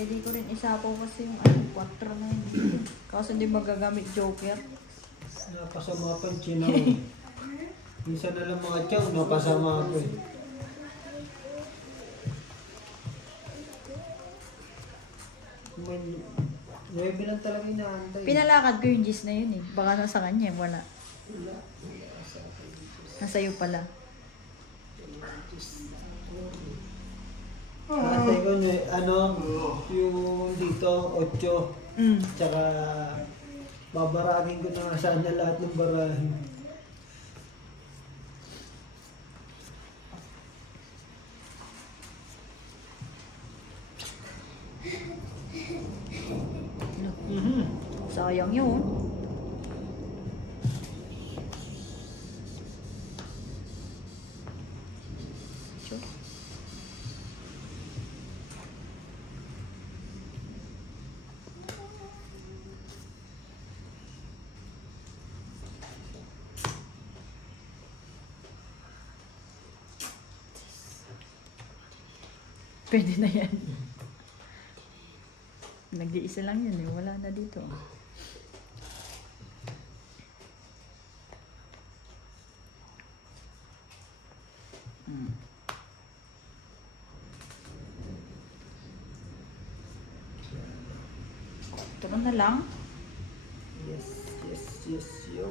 Pwede ko rin isapaw kasi yung ano, 4 na yun. Kaso hindi magagamit joker. Napasama pa yung chinaw. Minsan na lang mga tiyaw, napasama ako eh. May bilang talaga inaantay. Pinalakad ko yung gis na yun eh. Baka nasa kanya, wala. Nasa iyo pala. Antay ko niya, ano, yung dito, 8. Tsaka babaragin ko na sana lahat ng barahin. Sayang yun. Sure. Pwede na yan. Nag-iisa lang yun eh. Wala na dito. Ito na lang. Yes, yes, yes, yo.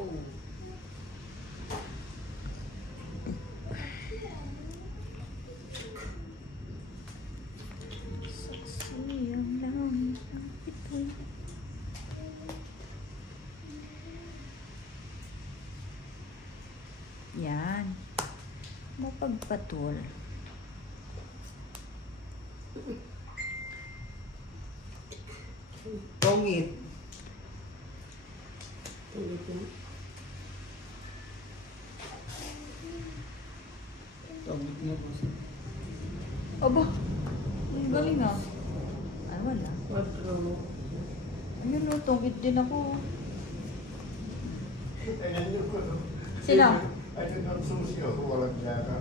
Saksiyang langit ang ito'y yan. Mapagpatol. Tongit. Tongit niya po siya. Aba, ang galing ah. Ay, wala. Ayun, no, tungkit din ako. Sino? Ay, ang susi ako, walang yaka.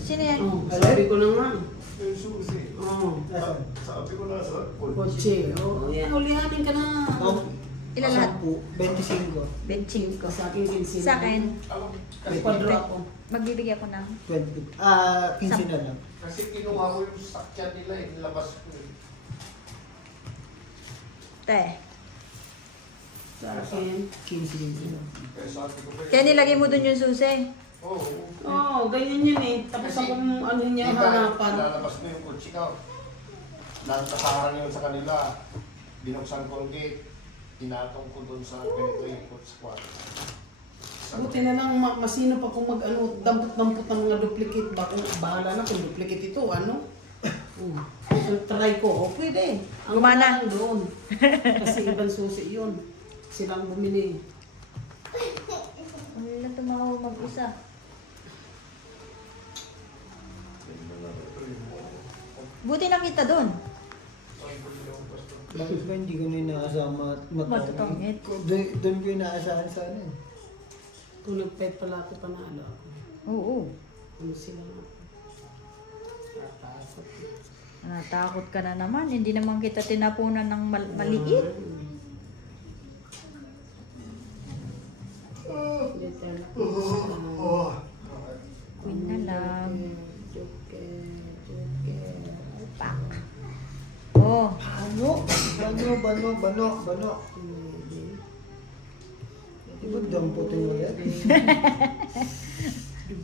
Sino yan? Sabi ko na nga. Yung susi. Oo. Sabi ko na sa Kotse. Oo, yan. Ulihanin ka na. Ilan lahat? 25. Benching ko. Sa akin, 15. Sa akin, Kasi, Kwadro ako. magbibigay ako ng 20. 15 na lang. kasi kinuha ko yung sakyan nila, nilabas ko eh. te. Sa akin. 15 lang. Kaya sabi ko Kaya nilagay mo dun yung susi. Oo. Oo, ganyan yun eh. Tapos Kasi, akong ano niya hanapan. lalabas mo yung kutsi ka. Nakasaharang yun sa kanila. Binuksan ko yung gate. Tinatong ko doon sa ganito yung kutsi ko. Buti na lang masino pa kung mag-ano, dampot-dampot ng mga duplicate. Bahala na kung duplicate ito, ano? Try ko, oh, pwede. Ang Gumana. lang doon. Kasi ibang susi yun. Silang bumili. Ano na tumawa mag-isa? Buti nakita dun. Bakit ba hindi ko na inaasama at Matutongit. Doon ko inaasahan sana eh. Kung nag-pet pala ako, panalo ako. Oo. Ano sila nga? Tatakot. Natakot ka na naman. Hindi naman kita tinapunan ng maliit. Queen na lang. Pak. Oh. Bano. Iba damputin mo yan.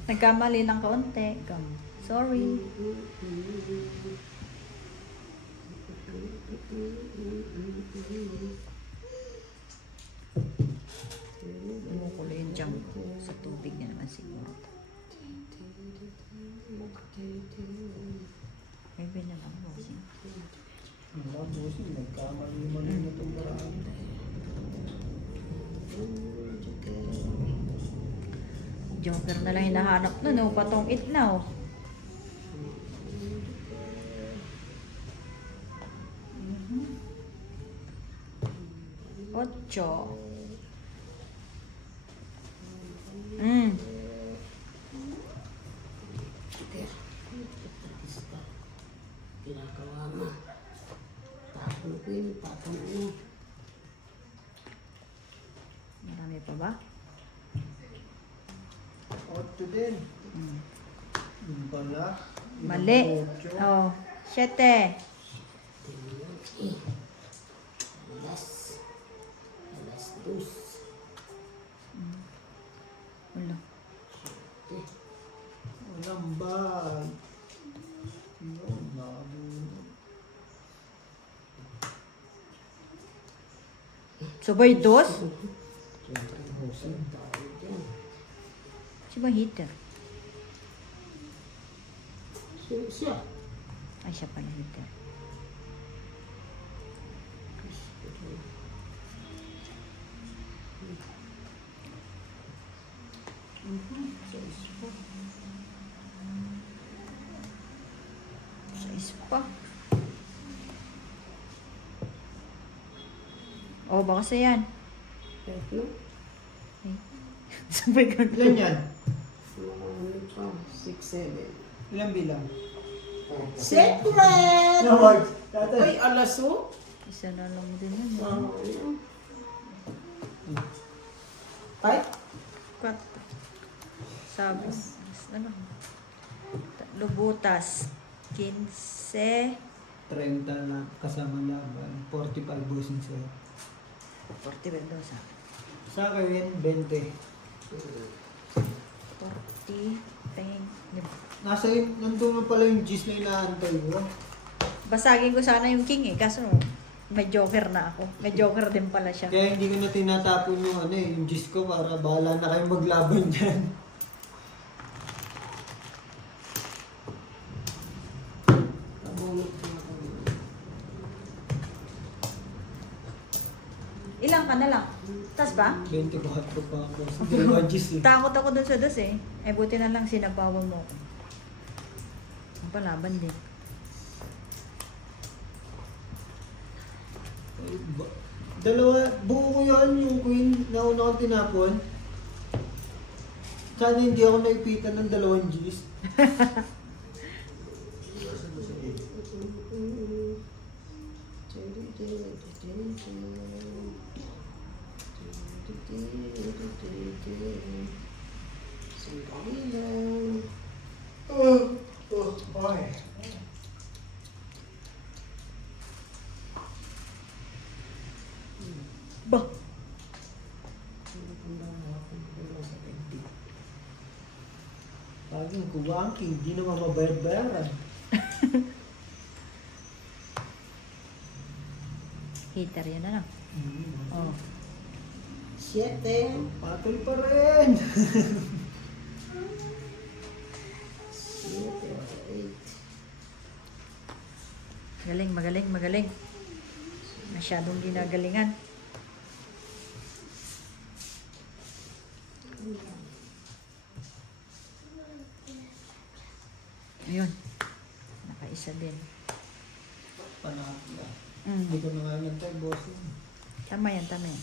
Nagkamali ng kaunti. Sorry. Kumukulo yung junk ko. Sa tubig na naman siguro. Maybe naman mo. Mga bossing, nagkamali-mali na itong baraan. Joker na lang hinahanap na, no? Patong itlaw. Ocho. Ginagawa mo. Queen, patong ano. Marami pa ba? 8 din. Yun pala. Yun Mali. ang 8. Oh, 7. Alas. Alas 2. Wala. Walang bag. Yun, nakabunod. Sabay dos? Siyempre, hosing. Si ba heater? Siya. Ay, siya pala heater. Sa ispa. Oh, baka sa yan. Kahit no? Sabay ka. Ilan yan? 6, 7. Ilan bilang? Secret! Nawag. Tatay. Ay, alas o? Isa na lang din yun. Wow. Ay, 4. Sabi. Ano? Lubutas. 15. 30 na kasama laban. 45 bossing sa'yo. 40 sa Sa akin, 20. 40. Nasa yun, nandun na pala yung gis na inaantay ko. Basagin ko sana yung king eh. Kaso may joker na ako. May joker din pala siya. Kaya hindi ko na tinatapon yung yung gis ko para bahala na kayong maglaban dyan. nabunot na ako. Ilang ka na lang? Tas ba? 24 pa ako. Sa dalawa gis eh. Takot ako dun sa dos eh. Eh buti na lang sinabawan mo ako. Ang palaban din. Dalawa, buo ko yun, yung queen na una kong tinapon. Sana hindi ako naipitan ng 2 gis. Sandali lang. Okay. Ba? Bagong kuwangking, di naman mabayad-bayaran. Heater yan na lang. Oh. 7. Patol pa rin. 7, 8. Galing, magaling, magaling. Masyadong ginagalingan. Ayun. Nakaisa din. Panakla. Mm. Hindi ko na nga nagtay, boss. Tama yan, tama yan.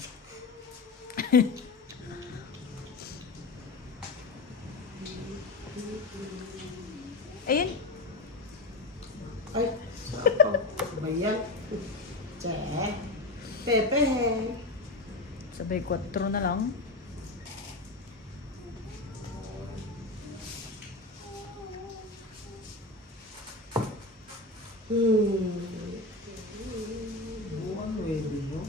Ayun. Ay, sapa. Bayan. Che. Pepe. Sabay 4 na lang. Buwan, 9, no?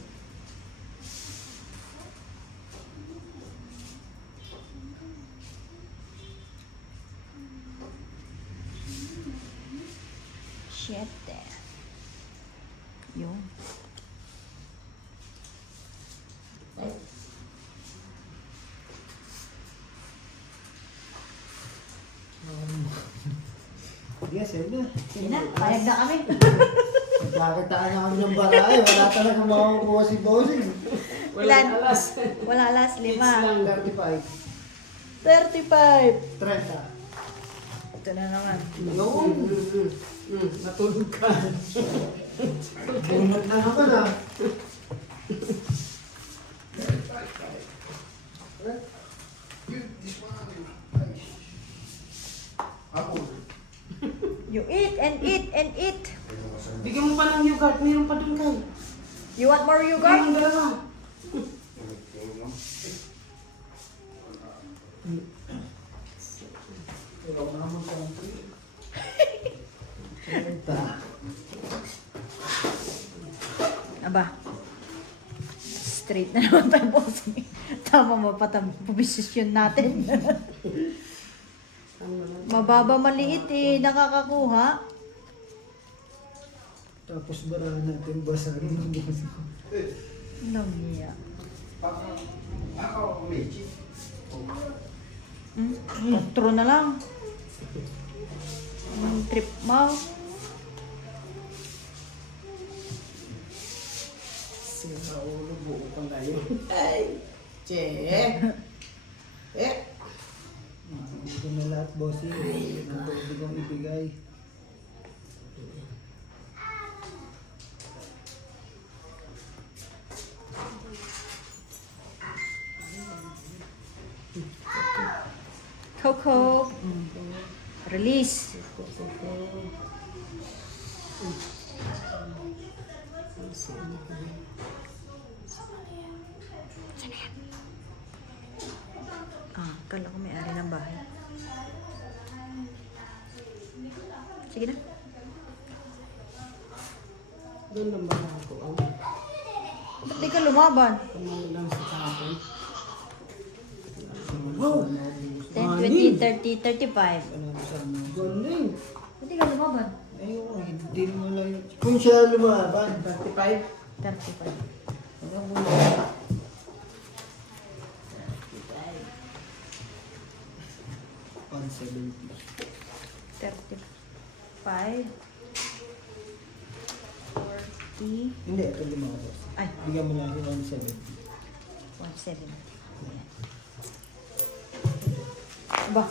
Siete. Yun. Yes, ayun na. Sige na, payag na kami. Nagkakitaan na kami ng baray. Wala talaga makukuha si bossing. Ilan? Walang alas. Wala alas, 5. It's lang. 35. 35. 30. Ito na naman. Yun. Natulog ka. Bunot na naman ah. This one. Apple. You eat and eat and eat. Bigyan mo pa ng yogurt. Mayroon pa dun kay. You want more yogurt? Ang dalawa. Pero ako naman sa Ito. Aba. Straight na naman tayo, boss. Tama mo pa posisyon natin. Mababa maliit eh, nakakakuha. Tapos barahan natin basahin ng boss ko. Lamia. Ako, Mechi. Kontro na lang. Trip mo. Sira ulo, buo pa ngayon. Ay! Che! Hindi ko na lahat, bossing. Ang pwede kong ibigay. Coco. Release. Kala ko may ari ng bahay. Sige na. Doon naman ako. Ba't di ka lumaban? Kumain lang sa kapon. Wow! 10, 20, 30, 35. Ano sa ano? Galing! Ba't di ka lumaban? Ayoko, hindi mo lang yun. Kung siya lumaban, 35. 35. ano mo na? 170. 35. 40. Hindi, ito lumabas. Ay, Bigyan mo lang ako 170. 170. Ayan. Aba.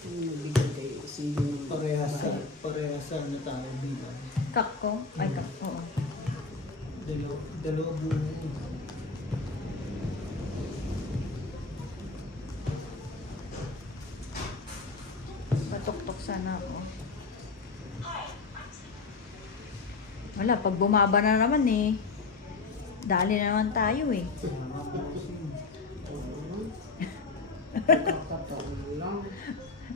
Ano nabigay kay sige mo. Parehas sa ano tayo bilang. Kakko. Ay, kakko. Oo. Dalawa buo. Patok-tok sana ako. Wala, pag bumaba na naman eh. Dali na naman tayo eh. Kakataon lang.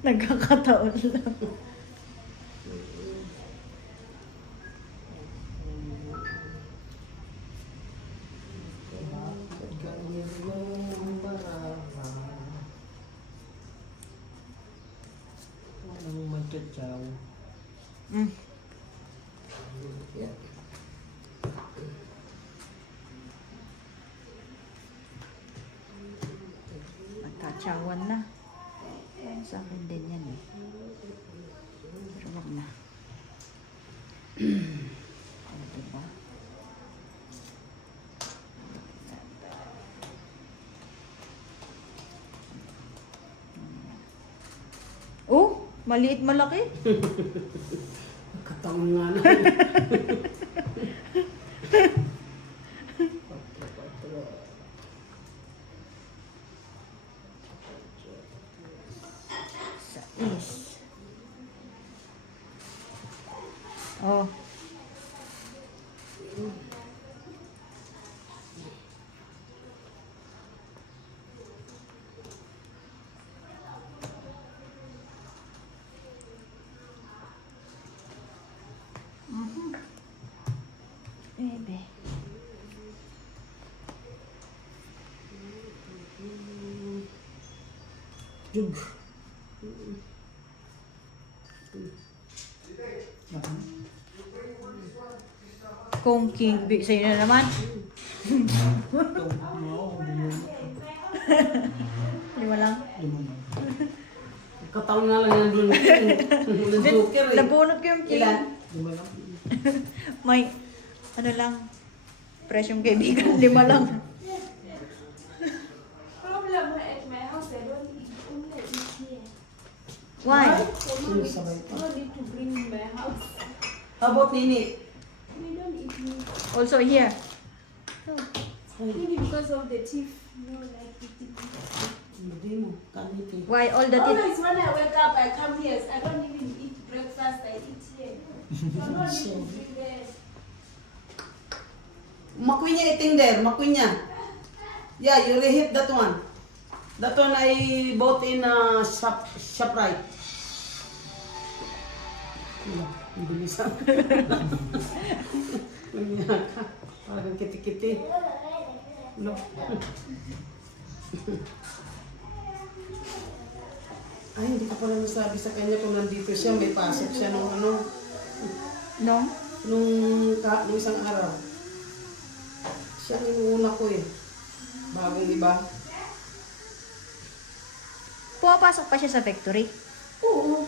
Nagkakataon lang. Anong magtsatsaw? Mm. Magkatsawan na. Sa akin din yan eh. Pero wag na. O, diba? Oh, maliit malaki. Kakataon nga na. Sais. Oh. Ebe. Jug. Kung king, sa'yo na naman. Lima lang. Kakataon nga lang yan doon. Joker eh. Nabunot ko yung king. Ilan? May, ano lang, presyong kaibigan, 5 lang. Problem at my house, I don't eat, only eat here. Why? So no need to bring in my house. How about Nini? We don't eat meat. Also here. Maybe because of the teeth, you know, like Hindi mo, kaniti. Why all the Always when I wake up, I come here. I don't even eat breakfast. I eat here. I'm not even doing that. Makuin niya iting there, makuin niya. Yeah, you reheat that one. That one I bought in ShopRite. Ang bilisan. Nangyaka. Parang kiti-kiti. Look. Ay, hindi ko pala nasabi sa kanya kung nandito siya, may pasok siya nung No? nung isang araw. Siya ang inuuna ko eh. Bagong iba. Pumapasok pa siya sa factory. Oo.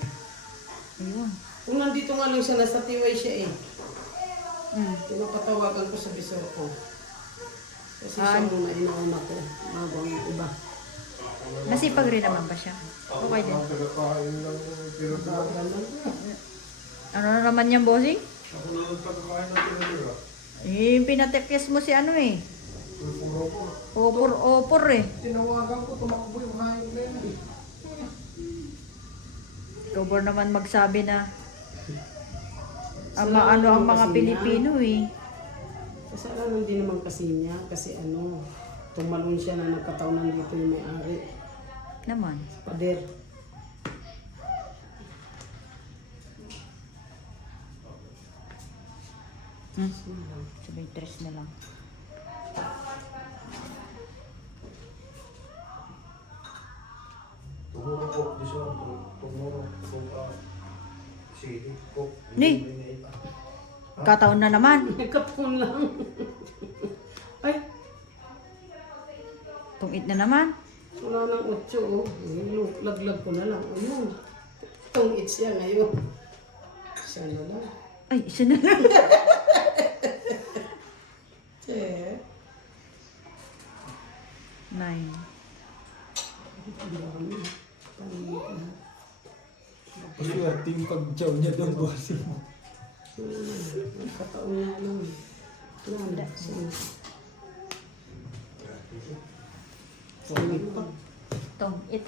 Ayun. Kung nandito nga lang siya, nasa tiway siya eh. Mm. Pinapatawagan ko sa bisor ko. Kasi Ah. siya muna inauna ko. Bago ang iba. Nasipag rin naman ba siya? Okay din. Ang tagakain ng tinuturo. Ganun. Ano na naman yung bossing? Ako na ang tagakain ng tinuturo. Eh, pinatekes mo si ano eh. Puro ko. Opor eh. Tinawagan ko, tumakbo yung hayop na yun. Ikaw ba naman magsabi na Salamat ano ang naman mga kasi Pilipino eh. Kasalanan din naman kasi niya. Kasi tumalon siya na nagkataunan dito yung may-ari. Naman. Pader. Sabi, tres na lang. Tumuro ko, di siya. Tumuro ko ka. Sige ko. Ni. Kataon na naman. Nagkataon lang. Ay, Tungit na naman. wala nang 8 oh. Ayun, laglag ko na lang. Ayun. Itong it's yan ngayon. Siya na lang. Ay, isa na lang. Che. 9. Swerte yung pag-chow niya doon, bossing. Nagkataon nga lang. Wala. Sige pa. Tungit.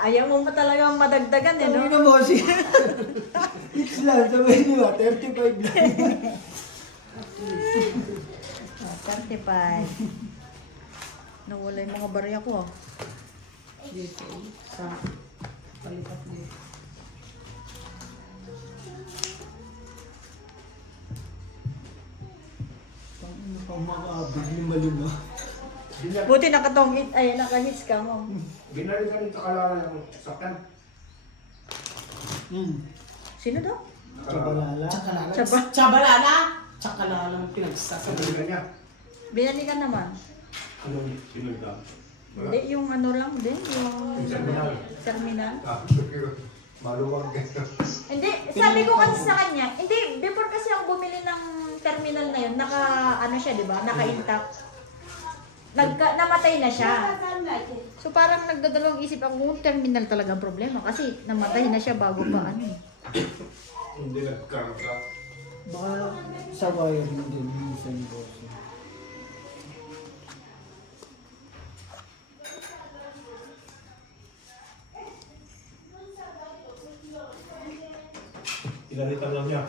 Ayaw mo pa talaga madagdagan eh, Ano no? na, bossing? It's lang, sabihin niyo, 35 lang. 35. Nawala yung mga barya ko ah. Dito. Sa palipat dito. Ano pa makaabig ni Maluma? Buti nakatungit, ay nakahits ka mo. Binalikan yung kakalala ng sakyan. Sino daw? Kabalala. Tsakalala. Tsaba. Tsabalala. Tsakalala ang pinagsasabi. Binalikan niya. Binalikan naman. Anong sinagdaan? Hindi, yung ano lang din, yung Terminal. terminal. Maluwag ka. Hindi, sabi ko kasi sa kanya, hindi, before kasi ako bumili ng terminal na yun, ano siya, di ba? Naka-intact. Namatay na siya. So parang nagdadalawang isip ako kung terminal talaga ang problema kasi namatay na siya bago pa ano eh. Hindi nagkarga. Baka sa wiring din minsan, bossing. Pinalitan lang niya.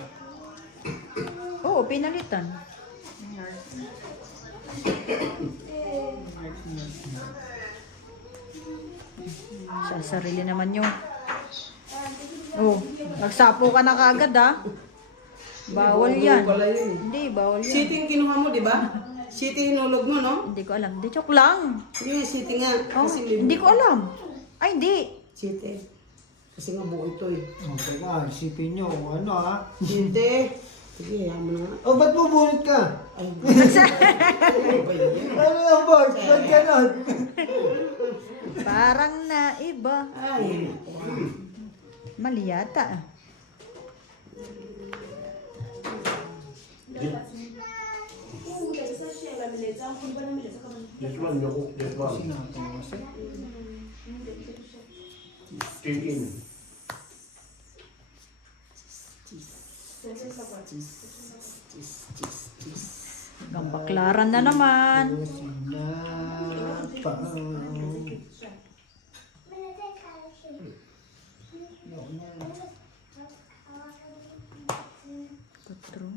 Oo, pinalitan. Sa sarili naman yun. Oh, nagsapo ka na kagad ah. Bawal yan. Pala yun. Hindi, bawal yan. City yung kinuha mo, di ba? City hinulog mo, no? Hindi ko alam. Hindi, joke lang. Hindi, city nga. Oh, Kasi may hindi ko alam. Ay, hindi. City. Kasi nga buo ito eh. Okay nga, isipin nyo kung ano ha. City. Sige, yaman na nga. O, ba't bubunot ka? Ay, ano ba yan? Ano yung boss? Ba't ganon? Parang na iba. Ay, Mali yata ah. This one, no, this one. Sinatong mo siya. Chicken. Gambaklaran na naman. Sinapang Kutro.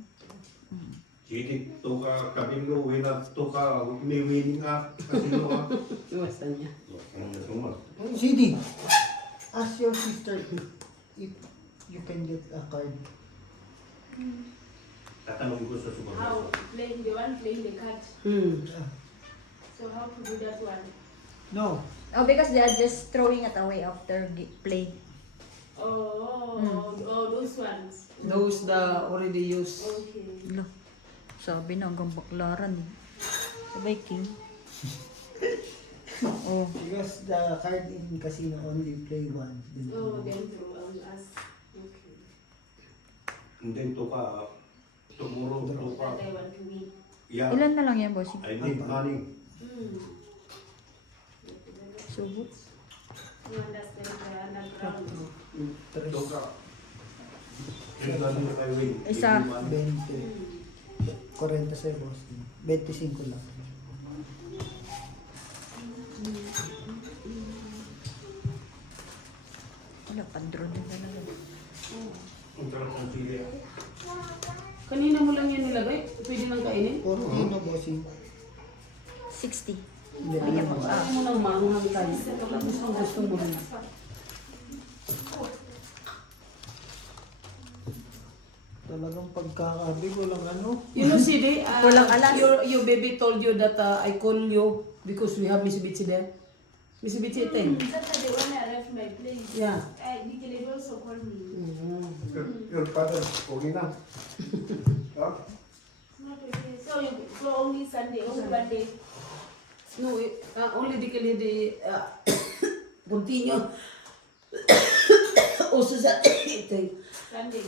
Sige, tuka kabingo, wina tuka, may winning up. Kasino ah. Iwasan niya. CD, ask your sister if you can get a card. Tatanong ko sa How supervisor. playing the one playing the card. So how to do that one? No, Oh, because they are just throwing it away after play. Oh, those ones. Those the already used. Okay. Lo, sabi na hanggang baklaran. Sabay king. Oh, because the card in casino only play one. Oh, then through us. Okay. And then tuka, tomorrow tuka. That I want to win. Yeah, ilan na lang yan, bossy? I need money. Subot. You understand the underground? Tuka. Yung ganun na kayo win. Isa. 20. 40 sa boss. 25 lang. Wala, pandron na talaga. Ang sarap ng sili. Kanina mo lang yan nilagay? Pwede nang kainin? Puro ino bossing. 60. Hindi Ayan naman. po. Ayaw mo nang maanghang tayo. Gusto mo rin. Talagang pagkakabi ko lang ano. You know, CD, Walang alas. your baby told you that I call you because we have Mitsubishi there. Mitsubishi 10. That's the one I left my place. Yeah. Nikhil also called me. Your father, okay na. Ha? Not okay. So only Sunday, only one day. No, only the continue. Also sa thing. Sunday.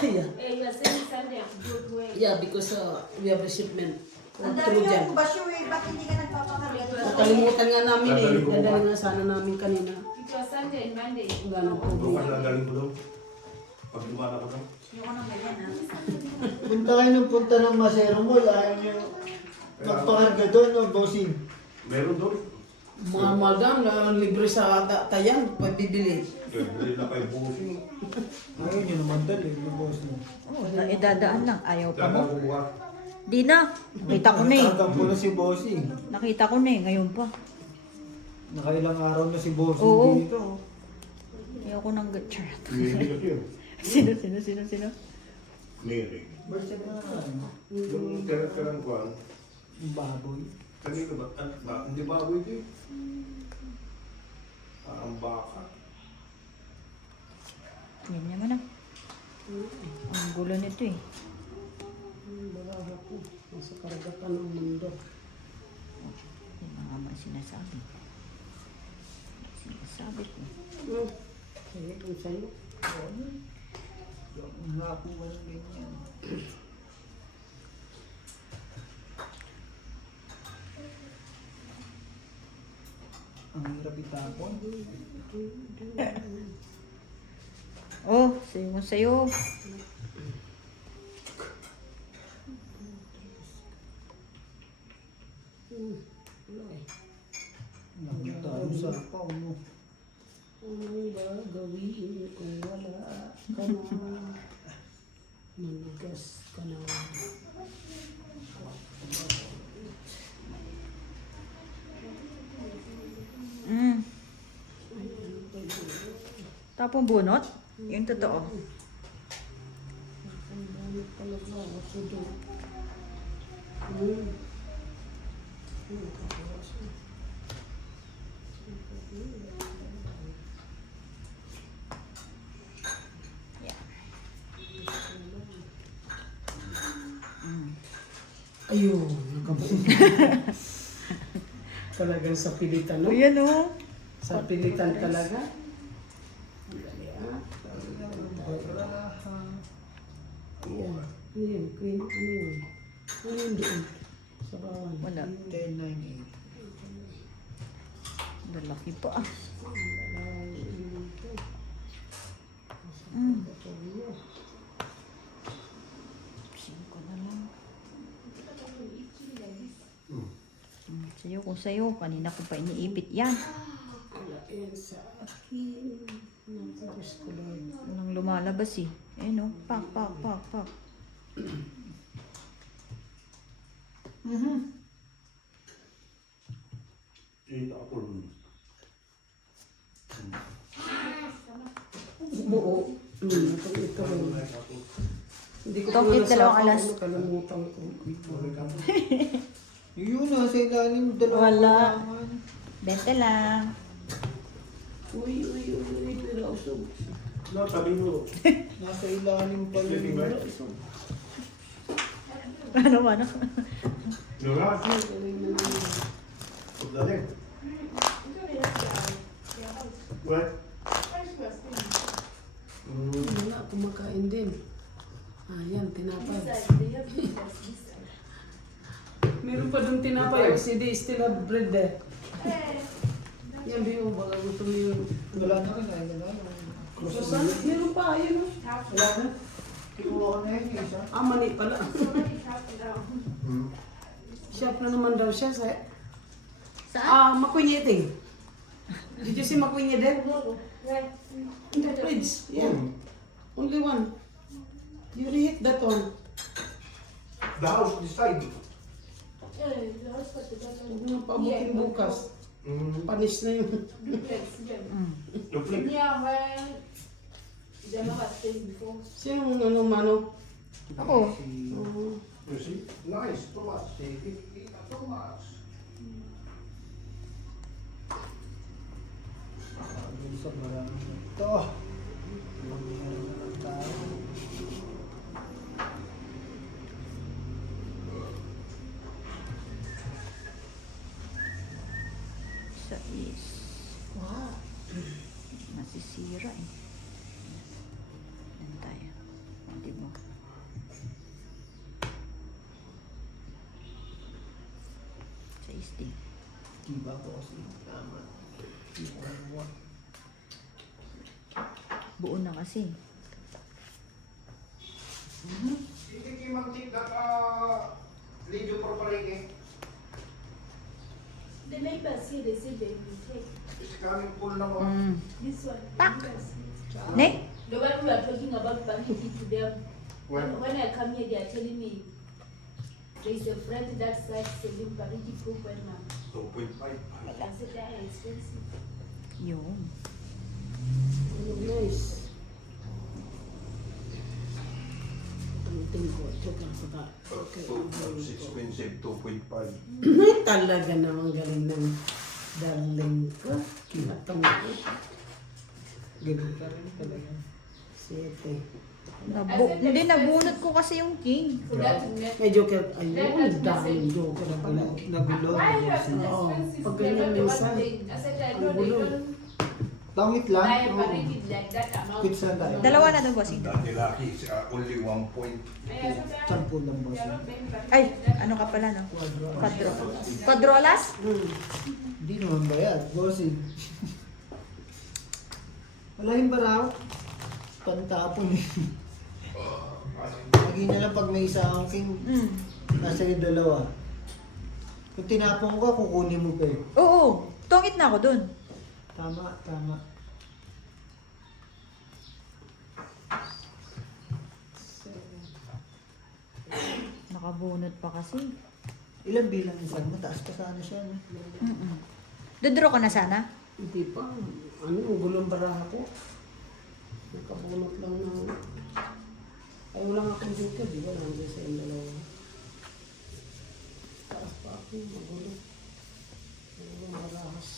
Yeah. You are saying Sunday, good way. Yeah, because we have a shipment. Ang Through dami dyan. yung basyo eh. Ba't hindi ka nagpapakarga? Nakalimutan nga namin eh. Dadali ko ba? Dadali nga sana namin kanina. It was Sunday and Monday. Ang ganang Bukas po. na galing ko daw. Pag lumana ko daw. Yung nang ganyan ha. Punta kayo ng punta ng Masero Mall. Ayaw nyo magpakarga doon o bossing. Meron doon. Mga madam na libre sa tayan, pabibili. Dali na kayo busing. Ayaw nyo naman dali ng bossing. Oh, idadaan lang. Ayaw pa mo. Dala ko Di na. Nakita ko na eh. Nagtatam ko na si bossing. Nakita ko na eh. Ngayon pa. Nakailang araw na si bossing Oo. dito. Ayaw ko nang charot. Mary kasi yun. Sino? Mary. Basta na Yung terang ko yung baboy. kanina ba? Hindi baboy ito eh. Parang baka. Yan naman ah. Ang gulo nito eh. Baga po, nasa karagatan ng mundo. Yung mga man sinasabi. Sinasabi ko. Sige, kung sa'yo. Yung nakuha ng ganyan. Ang hirap itapon. Oh, sa'yo. Wala eh. Nakita tayo sa pauno. Anong gagawin kung wala ka na? Manigas ka na. Mm. Tapong bunot? Yung totoo. Ang dami talaga ako doon. Ayun, nakabuo. Talagang sa pilitan, no? Ayan oh. Sa pilitan talaga. Ang dali, ah. Ayan. Ano yun? Queen? Ano yun? Ano yun doon? Sa bawan. Wala. 1098. Lalaki pa ah. Mm. Singko na lang. Sa'yo kung sa'yo. Kanina ko pa iniipit yan. pagkain sa akin. Naku, Diyos ko Lord. Nang lumalabas eh. Eh no, pak, pak, pak, pak. Buo. Ito rin. Hindi ko Don't eat dalawang alas. Nakalimutan ko. Yun na, sa ilalim, dalawa. Wala. 20 lang. Uy, pero usog. No, sabi mo. Nasa ilalim pa yun. Ano ba na? Lugar. Pagdaling. What? Wala, kumakain din. Ayan, tinapay. Meron pa doon tinapay. OCD, still have bread there. Yan, Biyo, baka gusto mo yun. Wala na rin, ay wala. Susan, meron pa, ayun. Wala na. Kinuha ko na yun, isa. Ah, mani pala. Shop na naman daw siya sa... Saan? Makunyete. Did you see Makunyete? In the fridge. Yeah. Only one. You reheat that one. The house decide. Huwag mo paabutin bukas. Panis na yun. Duplicate. Yeah, well, the mama stayed before. Sino ano mano? Ako. You see? Nice. Too much. Too much. Isa marami na ito. Marami na tayo. Sa is. Wow. Masisira eh. Yan tayo. Hindi mo. Sa is din. Iba ko kasi. Tama. Buo na kasi. Hindi kayo mag-take that video properly. The neighbors here, they said they will take It's coming full na mo. this one. Pak. Neighbors here. Nick? The one we are talking about bringing it to them. When? When I come here, they are telling me there is a friend that side selling Parigi Cook and 2.5. I said they are expensive. Yun. Nice. Pagdating ko, check lang ko ta. It's expensive, 2.5. Ay, talaga namang galing ng darling ko. Kinatang ko. Ganun ka rin talaga. 7. Hindi, nabunot ko kasi yung king. For that to make May joker. Ayun, daming joker na pala. Nagulo. why you are so Oo, expensive? pag They're ganyan not the one minsan, thing. I said I ang know they gulo. don't Pangit buy lang. a Parigi like that amount. Pizza tayo. Dalawa na doon, bossing. Dati laki is only 1 point. Sampu lang boss. They are not buying Parigi Ay, like that. ano ka pala, no? Quadro. Quadrolas? Hindi naman bayad. Bossing. Wala yung baraw. Pantapon eh. Lagi na lang pag may isa ang king, nasa yung dalawa. Kung tinapon ko, kukunin mo pa eh. Oo. Tungit na ako doon. Tama, tama. Nakabunot pa kasi. Ilang bilang isa? Mataas pa sana siya. No? Dodraw ka na sana? Hindi pa. Ano, gulong baraha ko. Nakabunot lang na. Ay, wala nga akong joker, di ba? Nandiyan sa yung dalawa. Taas pa ako, magulo. Gulong barahas.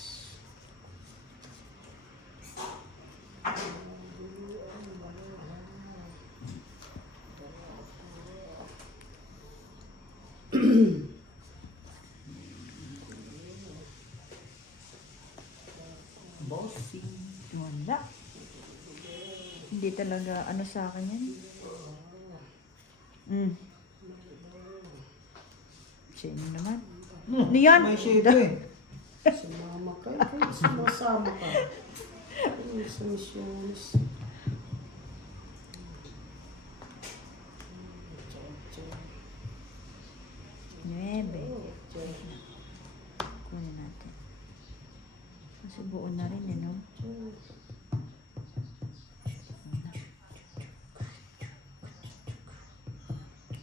Bossing. Wala. Hindi talaga ano sa akin yan. Sino naman? Ano yan? May shape eh. Sumama ka. Ikaw, sumasama ka. Ay, sa misyones. Nuebe. Kunin natin. Kasi buo na rin eh, no?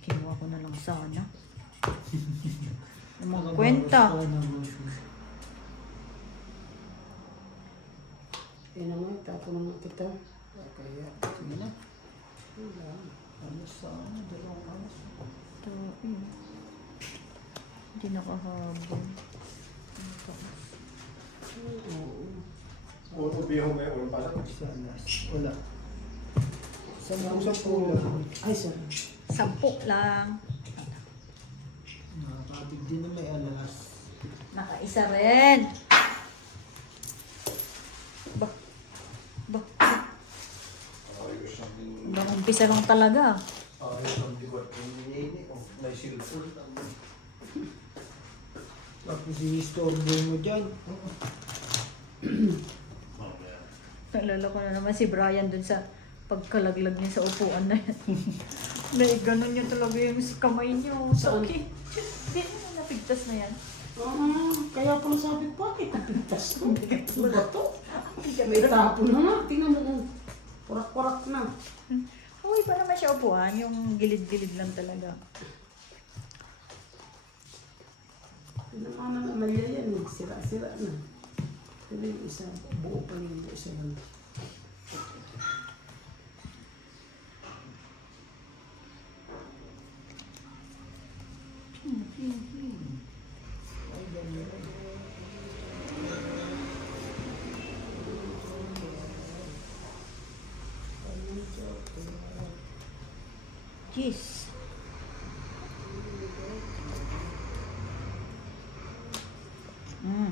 Kinuha ko na lang sana. Yung mga kwenta. Nakabawas pa naman. Yan naman, tapo naman kita. Kaya, Sige na. wala. Alas sana, dalawang alas. Ito, eh. Hindi nakahabol. Oo. Puro biho ngayon, pasok. Sa alas. Wala. Sa pulang. Ay, sorry. 10 lang. Nakakabig din na may alas. Nakaisa rin. Ba? Ba? Ayos ang Hanggang umpisa lang talaga. ayos ang dibat. Hindi, may cellphone. Tapos i-storbo mo dyan. Nalala ko na naman si Brian dun sa pagkalaglag niya sa upuan na yan. Ganun niya talaga yung kamay niyo. Saan? Sakit. Hindi naman napigtas na yan. Kaya pala sabi ko, bakit napintas ko? Ano ba to? May tapo na nga. Tingnan mo kung kurak-kurak na. Okay pa naman siya upuan. Yung gilid-gilid lang talaga. Pinamana na Malia yan eh. Sira-sira na. Pero yung isa, buo pa yung isa lang. Jeez. Mm.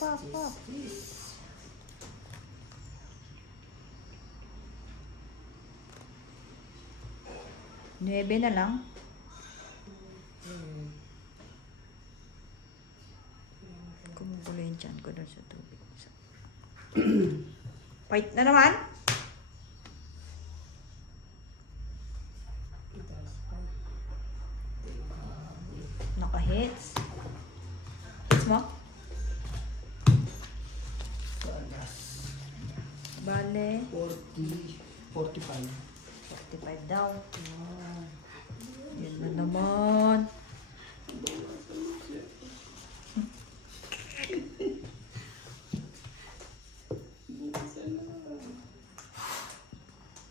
Pa. 9 na lang. Kumukulo yung tiyan ko doon sa tubig. Fight na naman. Naka-hits. Hits mo? Sa alas. Bale. 40, 45. 45 daw. Yan na naman.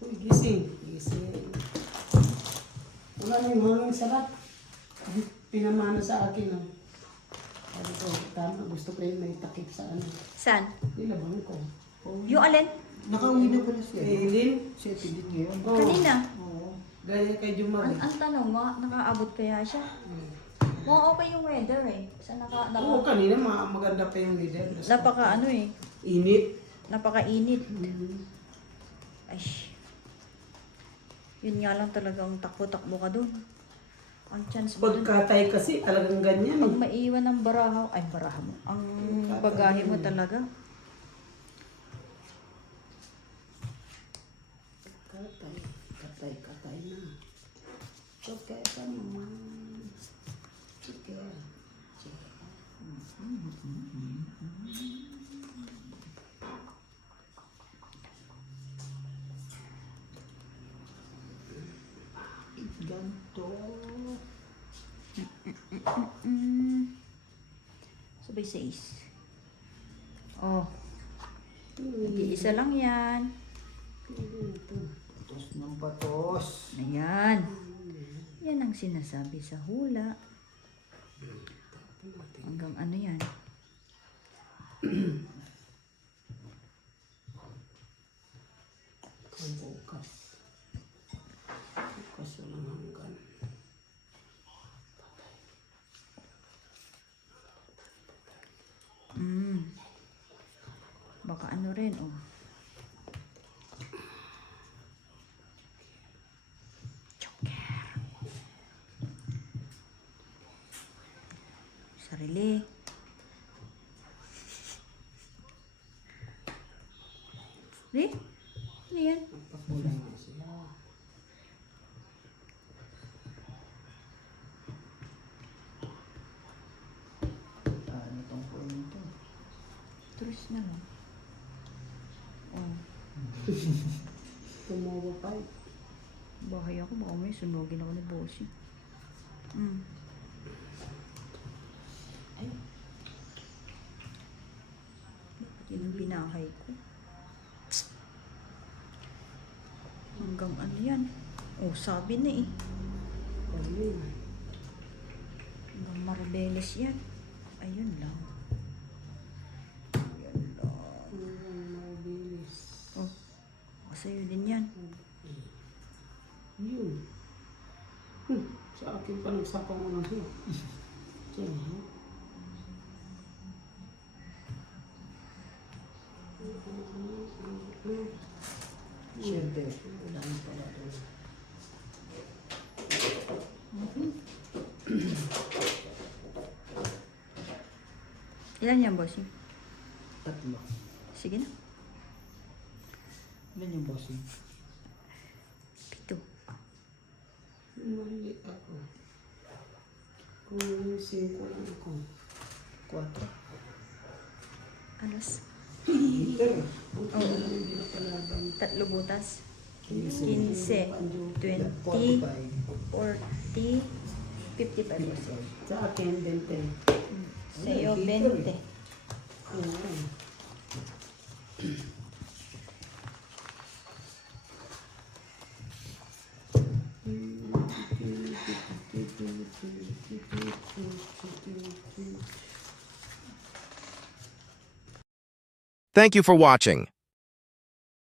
Uy, gising. Gising. Wala na yung hangin sarap. Pinamana sa akin. Oh. Sabi ko, tama. Gusto ko yung may takip sa ano. Saan? Nilabang ko. Yung alin? Nakauwi na pala siya. Eileen? Si Ate Lynn ngayon. Oh, Kanina. Oo. gaya kay Jumari. Ang tanong mo, nakaabot kaya siya? Mo okay yung weather eh. Sa Oo, kanina maganda pa yung leader. napaka ano eh. Init. Napakainit. Ay. Yun nga lang talagang takbo-takbo ka doon. Ang chance mo doon. Pagkatay kasi talagang ganyan. Pag maiwan ng baraha, ay baraha mo. Ang bagahe mo talaga. Katay na. Okay ka naman. Okay. Ganto. Sabay 6. Oh. Isa lang yan. Patos ng patos. Ayan. Yan ang sinasabi sa hula. Hanggang ano yan? Bukas. Bukas walang hanggan. Nakaano rin, oh. Joker. Sarili. Di? Ano yan? Pakulay na sila. Ano tong po ito? Turis na lang. Oh. Tumawa pa eh. Bahay ako, baka may sunugin ako ni Bossy. Ay, Bakit yun ang binahay ko? Hanggang ano yan? Oh, sabi na eh. ayun. Hanggang Marbeles yan. Ayun lang. Ayun lang. Hanggang mabilis. Oh, sa'yo din yan. Yun. Sa akin pa nagsapa mo lang siya. Diyan, ha? Siyempre. Dami pala doon. Ilan yan, Bossy? 3. Sige na. Ilan yung bossing? 7. Mali ako. Kung yung 5 lang ako. 4. Alas. Liter. Oo. Hindi na palaban. 3 butas. 15. 15, 20, 45. 40, 55. Bossy. Sa akin, 20. Sa'yo, Liter 20. eh. Oo. Thank you for watching.